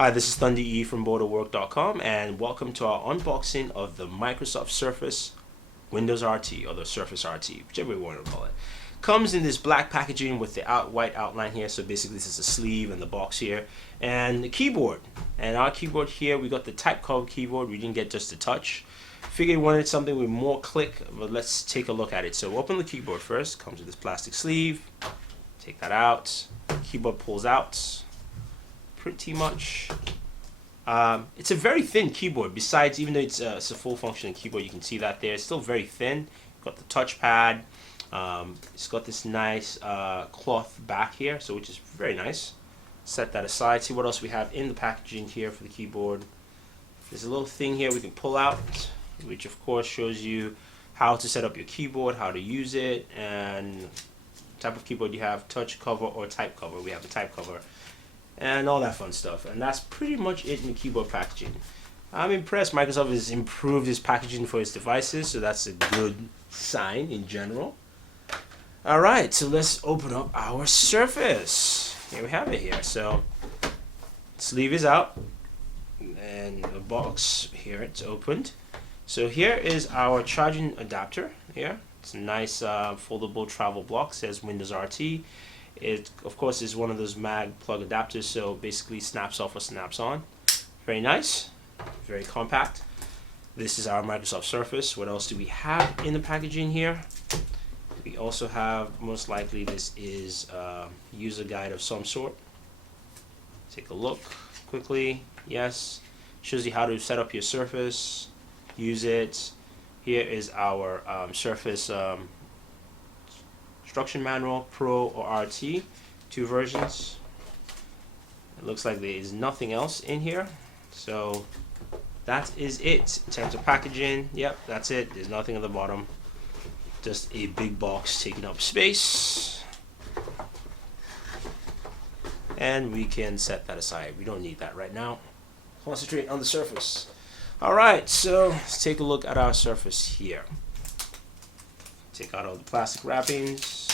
Hi, this is Thunder E from Booredatwork.com, and welcome to our unboxing of the Microsoft Surface Windows RT, or the Surface RT, whichever you want to call it. Comes in this black packaging with the white outline here, so basically this is a sleeve and the box here, and the keyboard. And our keyboard here, we got the type cover keyboard, we didn't get just the touch. Figured we wanted something with more click, but let's take a look at it. So open the keyboard first, comes with this plastic sleeve, take that out, keyboard pulls out. Pretty much. It's a very thin keyboard. Besides, even though it's a full functioning keyboard, you can see that there. It's still very thin. Got the touchpad. It's got this nice cloth back here, so which is very nice. Set that aside. See what else we have in the packaging here for the keyboard. There's a little thing here we can pull out, which of course shows you how to set up your keyboard, how to use it, and type of keyboard you have, touch cover or type cover. We have the type cover. And all that fun stuff, and that's pretty much it in the keyboard packaging. I'm impressed. Microsoft has improved its packaging for its devices, so that's a good sign in general. Alright, so let's open up our Surface. Here we have it here. So sleeve is out, and the box here, it's opened. So here is our charging adapter here. It's a nice foldable travel block, says Windows RT. It, of course, is one of those mag plug adapters, so basically snaps off or snaps on. Very nice, very compact. This is our Microsoft Surface. What else do we have in the packaging here? We also have, most likely, this is a user guide of some sort. Take a look quickly. Yes, shows you how to set up your Surface, use it. Here is our Surface instruction manual, Pro or RT, 2 versions. It looks like there is nothing else in here, so that is it in terms of packaging. Yep, that's it. There's nothing at the bottom, just a big box taking up space, and we can set that aside. We don't need that right now. Concentrate on the Surface. Alright, so let's take a look at our Surface here. Take out all the plastic wrappings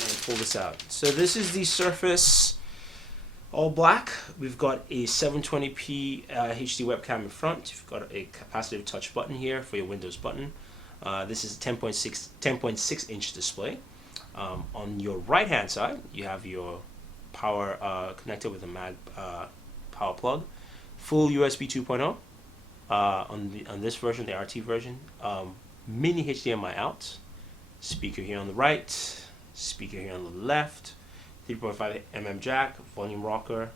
and pull this out. So this is the Surface all black. We've got a 720p HD webcam in front. You've got a capacitive touch button here for your Windows button. This is a 10.6 inch display. On your right hand side, you have your power connector with a mag power plug, full USB 2.0. On this version, the RT version, Mini-HDMI out, speaker here on the right, speaker here on the left, 3.5mm jack, volume rocker,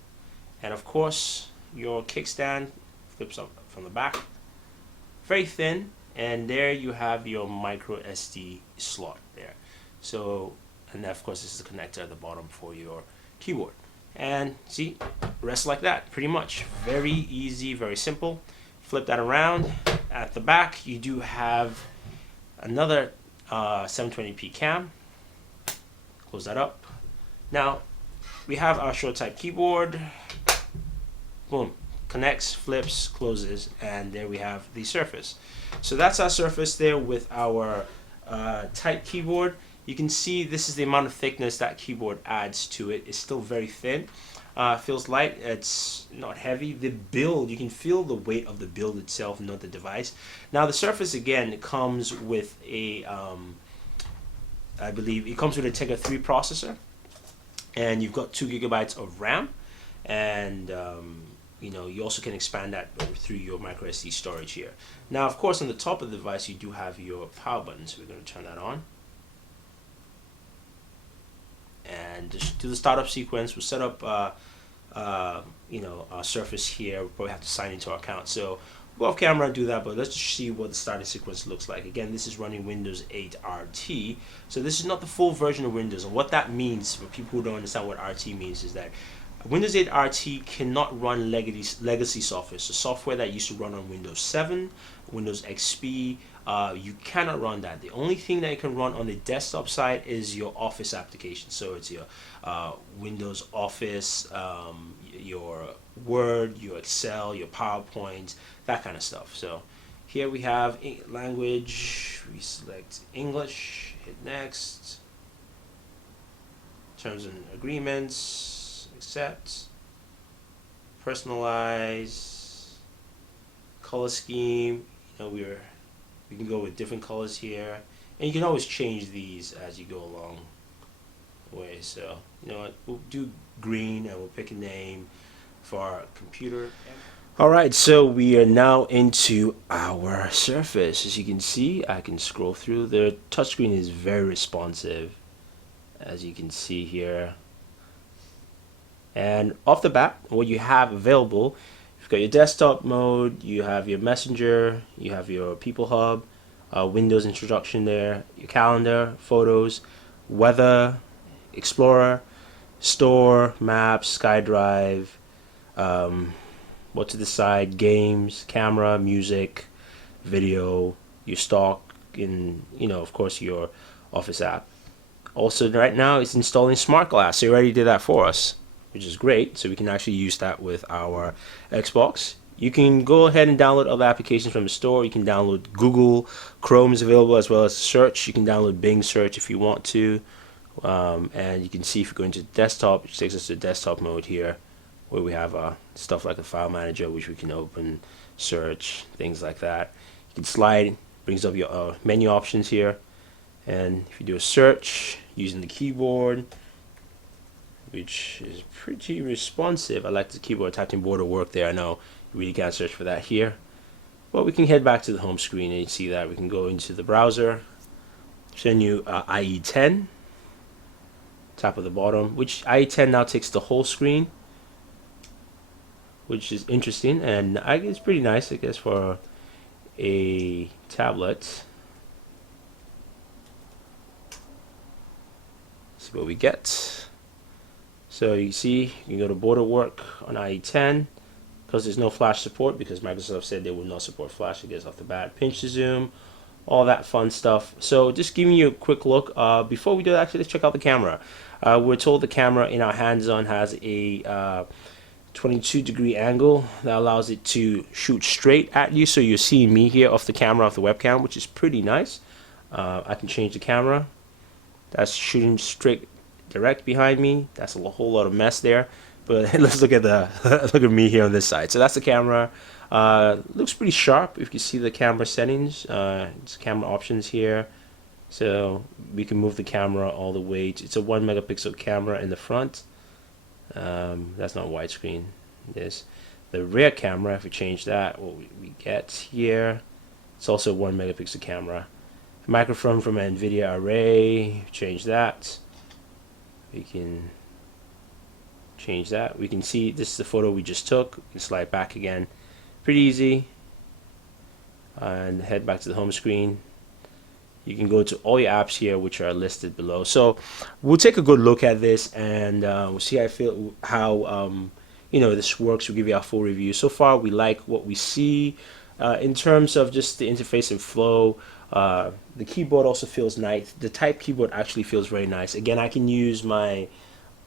and of course your kickstand flips up from the back. Very thin, and there you have your microSD slot there. So, and then of course this is the connector at the bottom for your keyboard. And see, rests like that, pretty much. Very easy, very simple. Flip that around. At the back, you do have another 720p cam. Close that up. Now, we have our short type keyboard. Boom. Connects, flips, closes, and there we have the Surface. So that's our Surface there with our type keyboard. You can see this is the amount of thickness that keyboard adds to it. It's still very thin. Feels light, it's not heavy. The build, you can feel the weight of the build itself, not the device. Now the Surface, again, comes with a, I believe, it comes with a Tegra 3 processor, and you've got 2 GB of RAM, and you know, you also can expand that through your microSD storage here. Now, of course, on the top of the device, you do have your power button, so we're going to turn that on. And just do the startup sequence. We'll set up, you know, our Surface here. We'll probably have to sign into our account. So we'll go off camera and do that, but let's just see what the starting sequence looks like. Again, this is running Windows 8 RT. So this is not the full version of Windows. And what that means, for people who don't understand what RT means, is that Windows 8 RT cannot run legacy software. So software that used to run on Windows 7, Windows XP, you cannot run that. The only thing that you can run on the desktop side is your Office application. So it's your Windows Office, your Word, your Excel, your PowerPoint, that kind of stuff. So here we have language. We select English, hit next. terms and agreements, accept, personalize, color scheme. We can go with different colors here, and you can always change these as you go along the way. So you know what, we'll do green, and we'll pick a name for our computer. Alright, so we are now into our Surface. As you can see, I can scroll through. The touchscreen is very responsive, as you can see here. And off the bat, what you have available, you've got your desktop mode, you have your Messenger, you have your People Hub, Windows introduction there, your calendar, photos, weather, Explorer, store, maps, SkyDrive, what to decide, games, camera, music, video, your stock, and of course your Office app. Also right now it's installing Smart Glass, so it already did that for us, which is great. So we can actually use that with our Xbox. You can go ahead and download other applications from the store. You can download Google Chrome is available, as well as search. You can download Bing search if you want to, and you can see if you go into desktop, which takes us to desktop mode here, where we have stuff like a file manager, which we can open, search, things like that. You can slide, brings up your menu options here, and if you do a search using the keyboard, which is pretty responsive. I like the keyboard. Typed in Booredatwork there. I know you really can't search for that here, but we can head back to the home screen, and you see that we can go into the browser, showing you IE10, top of the bottom, which IE10 now takes the whole screen, which is interesting, and it's pretty nice, I guess, for a tablet. See what we get. So you see, you can go to Booredatwork on IE10, because there's no flash support, because Microsoft said they will not support flash, I guess, off the bat. Pinch to zoom, all that fun stuff. So just giving you a quick look. Before we do that, actually, let's check out the camera. We're told the camera in our hands-on has a 22-degree angle that allows it to shoot straight at you, so you're seeing me here off the camera, off the webcam, which is pretty nice. I can change the camera. That's shooting straight direct behind me. That's a whole lot of mess there, but let's look at look at me here on this side. So that's the camera. Looks pretty sharp. If you see the camera settings, it's camera options here, so we can move the camera all the way it's a 1 megapixel camera in the front. That's not widescreen. This the rear camera, if we change that, what we get here, it's also a 1 megapixel camera. A microphone from an NVIDIA array, change that. We can change that. We can see this is the photo we just took. We can slide back again, pretty easy, and head back to the home screen. You can go to all your apps here, which are listed below. So we'll take a good look at this, and we'll see how this works. We'll give you our full review. So far, we like what we see in terms of just the interface and flow. The keyboard also feels nice. The type keyboard actually feels very nice. Again, I can use my,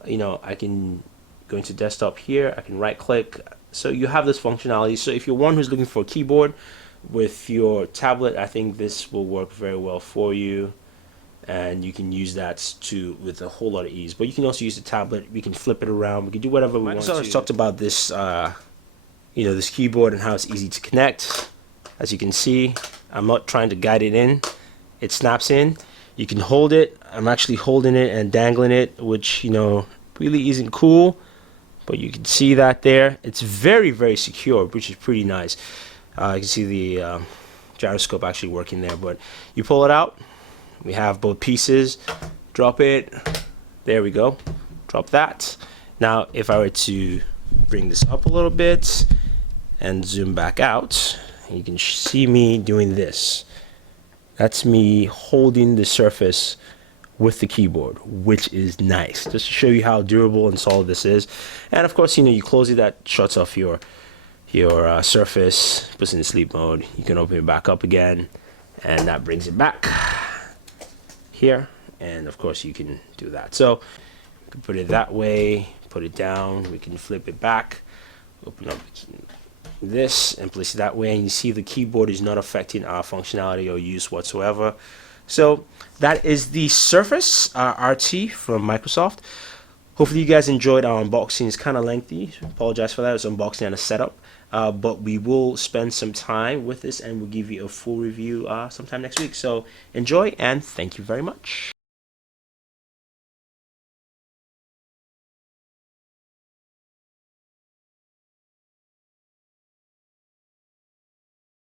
I can go into desktop here. I can right click. So you have this functionality. So if you're one who's looking for a keyboard with your tablet, I think this will work very well for you, and you can use that with a whole lot of ease. But you can also use the tablet. We can flip it around. We can do whatever we want to. Microsoft talked about this, this keyboard and how it's easy to connect. As you can see, I'm not trying to guide it in. It snaps in. You can hold it. I'm actually holding it and dangling it, which really isn't cool, but you can see that there. It's very, very secure, which is pretty nice. You can see the gyroscope actually working there, but you pull it out. We have both pieces. Drop it. There we go. Drop that. Now, if I were to bring this up a little bit and zoom back out, you can see me doing this. That's me holding the Surface with the keyboard, which is nice. Just to show you how durable and solid this is. And of course, you close it, that shuts off your Surface, puts it in sleep mode. You can open it back up again, and that brings it back here. And of course, you can do that. So you can put it that way, put it down. We can flip it back, open up this, and place it that way. And you see the keyboard is not affecting our functionality or use whatsoever. So that is the Surface RT from Microsoft. Hopefully you guys enjoyed our unboxing. It's kind of lengthy. Apologize for that. It's unboxing and a setup. But we will spend some time with this and we'll give you a full review sometime next week. So enjoy and thank you very much.